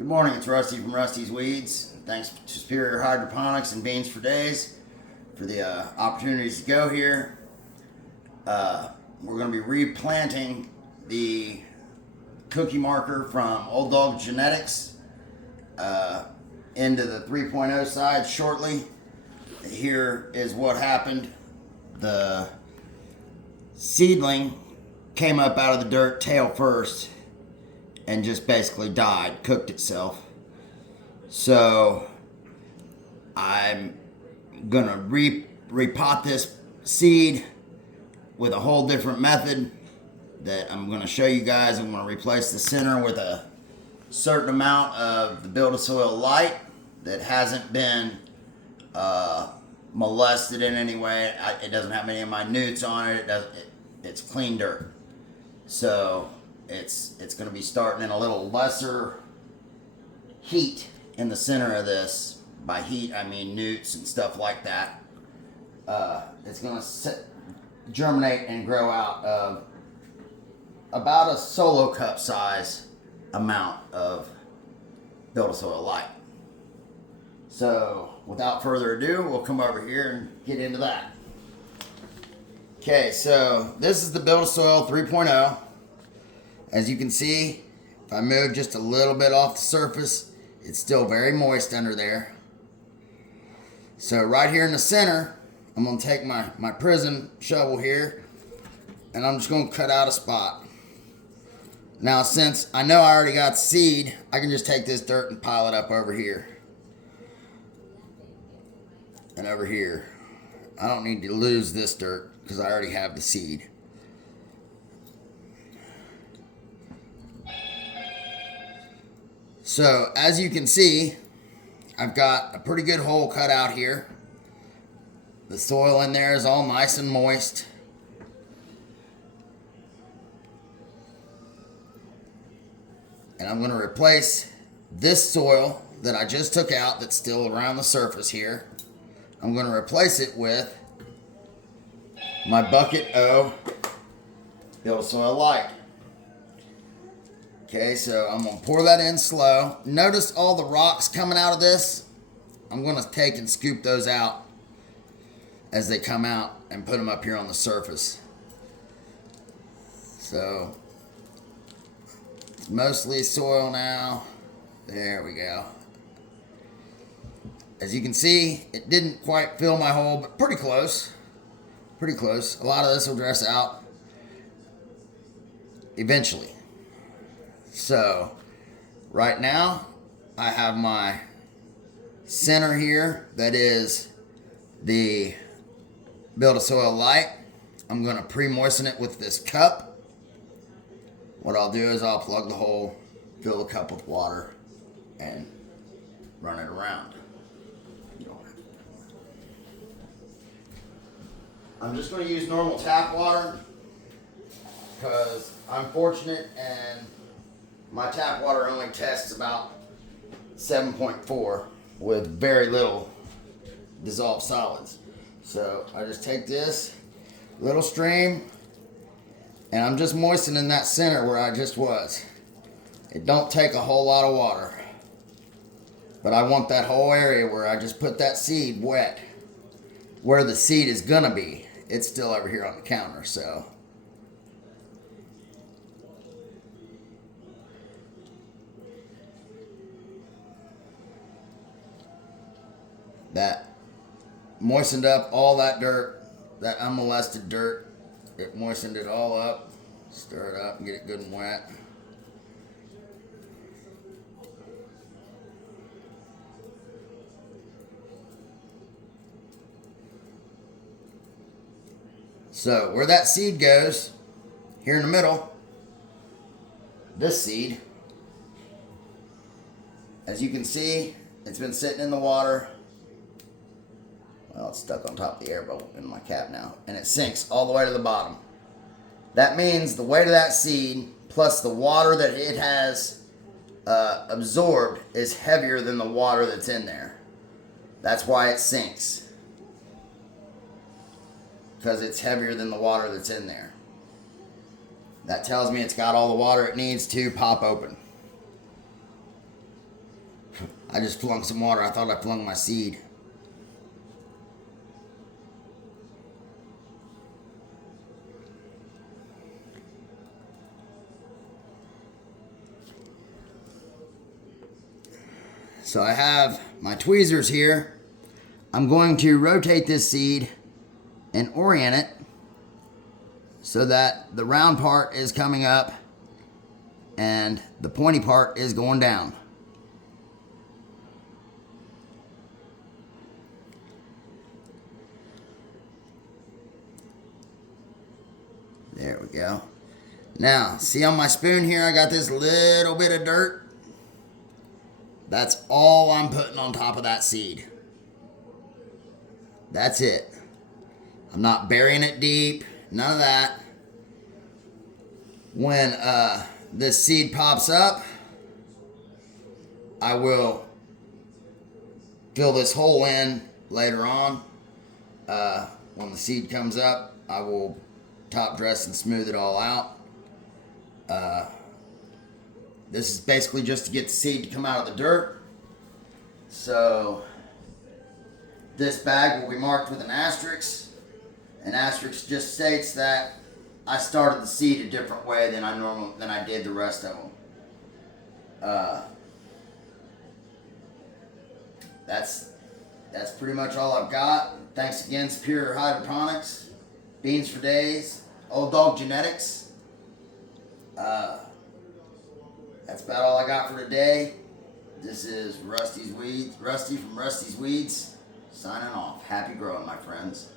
Good morning, it's Rusty from Rusty's Weeds. Thanks to Superior Hydroponics and Beans for Days for the opportunities to go here. We're going to be replanting the cookie marker from Old Dog Genetics into the 3.0 side shortly. Here is what happened. The seedling came up out of the dirt tail first and just basically died, cooked itself. So I'm gonna repot this seed with a whole different method that I'm gonna show you guys. I'm gonna replace the center with a certain amount of the Build-A-Soil Light that hasn't been molested in any way. It doesn't have any of my newts on it. It's clean dirt. So it's going to be starting in a little lesser heat in the center of this. By heat, I mean newts and stuff like that. It's going to germinate and grow out of about a solo cup size amount of Build-A-Soil Light. So without further ado, we'll come over here and get into that. Okay, so this is the Build-A-Soil 3.0. As you can see, if I move just a little bit off the surface, it's still very moist under there. So right here in the center, I'm going to take my prism shovel here, and I'm just going to cut out a spot. Now, since I know I already got seed, I can just take this dirt and pile it up over here. And over here. I don't need to lose this dirt because I already have the seed. So, as you can see, I've got a pretty good hole cut out here. The soil in there is all nice and moist. And I'm going to replace this soil that I just took out that's still around the surface here. I'm going to replace it with my Bucket O Build-A-Soil Light. Okay, so I'm going to pour that in slow. Notice all the rocks coming out of this. I'm going to take and scoop those out as they come out and put them up here on the surface. So, it's mostly soil now. There we go. As you can see, it didn't quite fill my hole, but pretty close. Pretty close. A lot of this will dress out eventually. So, right now, I have my center here that is the Build-A-Soil Light. I'm going to pre-moisten it with this cup. What I'll do is I'll plug the hole, fill the cup with water, and run it around. I'm just going to use normal tap water because I'm fortunate and my tap water only tests about 7.4 with very little dissolved solids. So I just take this little stream and I'm just moistening that center where I just was. It don't take a whole lot of water, but I want that whole area where I just put that seed wet, where the seed is gonna be. It's still over here on the counter, so. That moistened up all that dirt, that unmolested dirt. It moistened it all up. Stir it up and get it good and wet. So where that seed goes, here in the middle, this seed, as you can see, it's been sitting in the water. Well, it's stuck on top of the air bowl in my cap now, and it sinks all the way to the bottom. That means the weight of that seed plus the water that it has absorbed is heavier than the water that's in there. That's why it sinks. Because it's heavier than the water that's in there. That tells me it's got all the water it needs to pop open. I just flung some water. I thought I flung my seed. So I have my tweezers here. I'm going to rotate this seed and orient it so that the round part is coming up and the pointy part is going down. There we go. Now, see on my spoon here, I got this little bit of dirt. That's all I'm putting on top of that seed. That's it. I'm not burying it deep, none of that. When this seed pops up, I will fill this hole in later on. When the seed comes up, I will top dress and smooth it all out. This is basically just to get the seed to come out of the dirt. So this bag will be marked with an asterisk. An asterisk just states that I started the seed a different way than I did the rest of them. That's pretty much all I've got. Thanks again, Superior Hydroponics, Beans for Days, Old Dog Genetics. That's about all I got for today. This is Rusty from Rusty's Weeds, signing off. Happy growing, my friends.